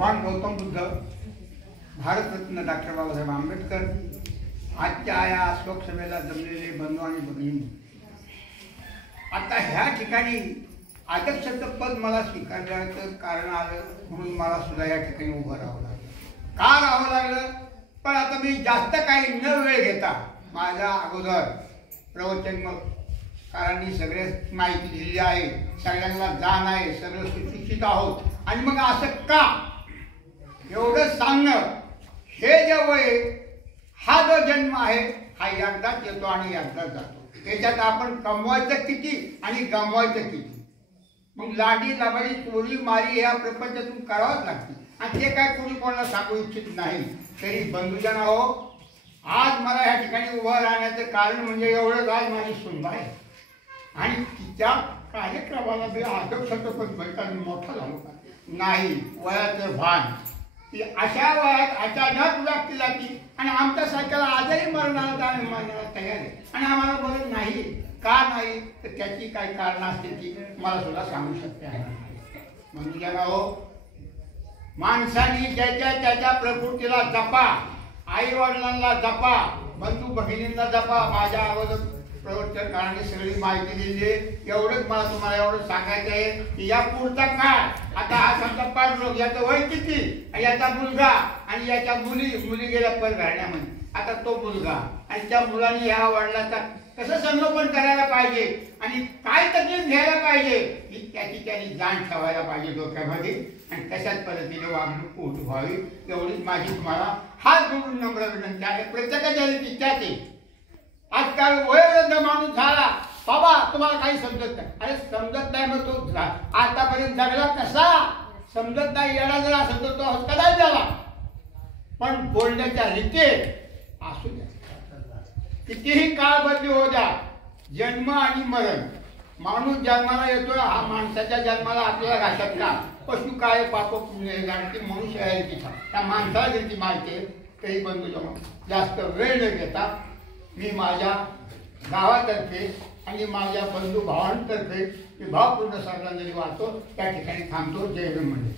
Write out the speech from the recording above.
भगवान गौतम बुद्ध, भारतरत्न डॉक्टर बाबासाहेब आंबेडकर, आजच्या या लोकसभेला जमलेले बंधू आणि भगिनी, आता ह्या ठिकाणी अध्यक्षचं पद मला स्वीकारण्याचं कारण आलं म्हणून मला सुद्धा या ठिकाणी उभं राहावं लागलं. का राहावं लागलं? पण आता मी जास्त काही न वेळ घेता माझ्या अगोदर प्रवचनकारांनी सगळे माहिती दिलेली आहे, सगळ्यांना जाण आहे, सगळं सुशिक्षित आहोत. आणि मग असं का एवढं सांगणं, हे जे वय, हा जो जन्म आहे हा एकदाच येतो आणि एकदाच जातो. त्याच्यात आपण कमवायचं किती आणि गमवायचं किती. मग लाडी लबाडी चोरी मारी या प्रपंचातून करावंच लागते आणि ते काय कोणी कोणाला सांगू इच्छित नाही. तरी बंधुजन हो, आज मला या ठिकाणी उभं राहण्याचं कारण म्हणजे एवढंच, आज माझी सुनबाई आहे आणि तिच्या कार्यक्रमाला मी अध्यक्षत्व पण बैठक मोठा झालो का नाही. वयाचं भान ती अशा वयात अचानक व्यक्ती जाती आणि आमच्यासारख्याला आजही मरणाला तयार आहे आणि आम्हाला बोलत नाही. का नाही तर त्याची काही कारणं असतील ती मला सुद्धा सांगू शकते आहे. म्हणजे हो, माणसाने ज्याच्या त्याच्या प्रकृतीला जपा, आई वडिलांना जपा, बंधू भगिनींना जपा. माझ्या अगोदर प्रवचनकारांनी सगळी माहिती दिली. एवढंच मला तुम्हाला एवढं सांगायचं आहे की या पुढचा काळ, आता हा समजा 5 लोक, याचं वय किती, याचा मुलगा आणि याच्या मुली गेल्या परघाण्यामध्ये. आता तो मुलगा आणि त्या मुलाने ह्या वडिलाचा कसं संगोपन करायला पाहिजे आणि काय तकलीफ घ्यायला पाहिजे ही त्याची त्यांनी जाण ठेवायला पाहिजे डोक्यामध्ये आणि तशाच पद्धतीने वागणूक व्हावी. एवढीच माझी तुम्हाला हात जोडून नम्र विनंती आहे. प्रत्येकाच्या इच्छाच आहे. आजकाल वयोवृद्ध माणूस झाला, बाबा तुम्हाला काही समजत नाही. अरे समजत नाही मग तो आतापर्यंत जगला कसा? समजत नाही, येणा जर असेल तर तो कदाच झाला. पण बोलण्याच्या रीती असू द्या, कितीही काळ बदली हो द्या, जन्म आणि मरण. माणूस जन्माला येतोय, हा माणसाच्या जन्माला आपल्याला घासत का? पशु काय पाप पुण्य जाणते, मनुष्य आहे तिचा त्या माणसाला जरी माहिती आहे. तरी बंधू जास्त वेळ न घेता मी माझ्या गावातर्फे आणि माझ्या बंधू भावांतर्फे मी भावपूर्ण श्रद्धांजली वाहतो. त्या ठिकाणी थांबतो. जय भीम. म्हणजे